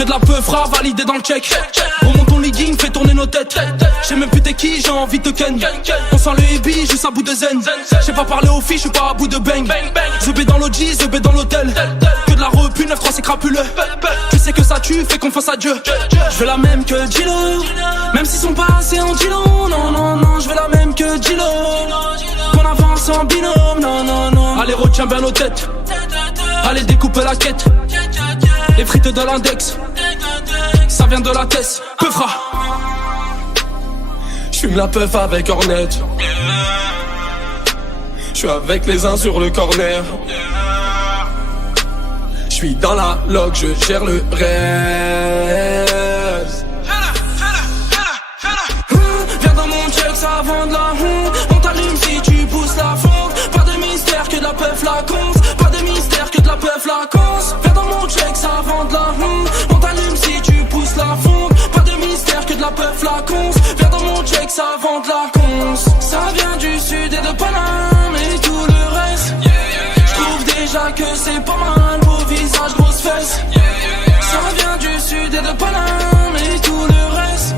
Que de la peufra validé dans le check. Remonte ton legging, fais tourner nos têtes. J'sais même plus t'es qui, j'ai envie de ken. On sent le heavy, juste à bout de zen. J'ai pas parlé aux filles, j'suis pas à bout de bang. The B dans l'OG, The B dans l'hôtel. Que de la repu, 9-3 c'est crapuleux. Tu sais que ça tue, fais confiance à Dieu. J'veux la même que Dilo, même s'ils sont pas assez en Dilo. Non, non, non, j'veux la même que Dilo. Qu'on avance en binôme, non, non, non. Allez, retiens bien nos têtes. Allez, découper la quête. Les frites de l'index, ça vient de la tête. Peufra. J'fume la peuf avec Hornet. J'suis avec les uns sur le corner. J'suis dans la log, je gère le reste. Viens dans mon check, ça vend de la honte. On t'allume si tu pousses la fonte. Pas de mystère que de la peuf la conce. Pas de mystère que de la peuf la conce. Viens dans mon check, ça vend de la honte. On t'allume si tu pousses la fonte. Pas de mystère que de la peuf la conce. Viens dans mon check, ça vend de la conce. Ça vient du sud et de Paname et tout le reste. J'trouve déjà que c'est pas mal. Beau visage, grosse fesse. Ça vient du sud et de Paname et tout le reste.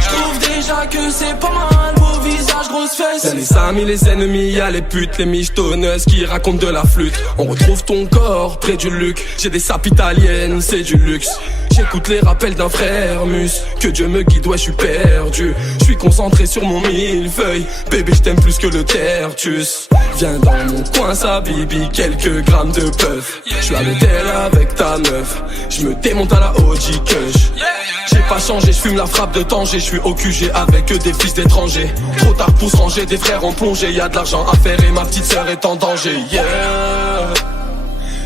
J'trouve déjà que c'est pas mal. Beau visage, grosse fesse. Y'a les amis, les ennemis, y'a les putes, les michetonneuses qui racontent de la flûte. On retrouve ton corps près du Luc. J'ai des sapes italiennes, c'est du luxe. J'écoute les rappels d'un frère mus. Que Dieu me guide, ouais, j'suis perdu. J'suis concentré sur mon millefeuille. Bébé, j't'aime plus que le tertus. Viens dans mon coin, ça bibi, quelques grammes de puff. J'suis à l'hôtel avec ta meuf. J'me démonte à la OG Kush. J'ai pas changé, j'fume la frappe de Tanger. J'suis au QG avec que des fils d'étrangers. Trop tard pour se ranger, des frères en plongée. Y'a de l'argent à faire et ma petite sœur est en danger. Yeah.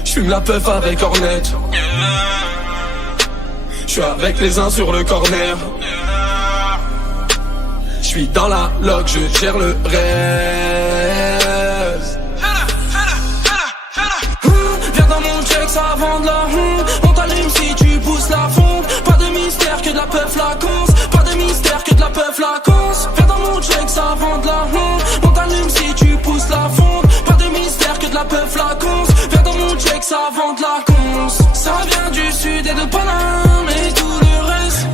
J'fume la puff avec Hornet. J'suis avec les uns sur le corner. J'suis dans la log, je gère le reste. Viens dans mon check, ça vend de la honte. On t'allume si tu pousses la fonte. Pas de mystère que de la peuf la conce. Pas de mystère que de la peuf la conce. Viens dans mon check, ça vend de la honte. On t'allume si tu pousses la fonte. Pas de mystère que de la peuf la conce. Viens dans mon check, ça vend de la conce. Ça vient du sud et de Paname et tout le reste.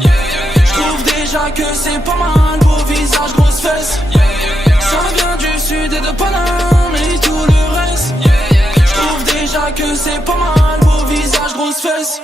J'trouve déjà que c'est pas mal. Beau visage, grosse fesse. Ça vient du sud et de Paname et tout le reste. J'trouve déjà que c'est pas mal. Beau visage, grosse fesse.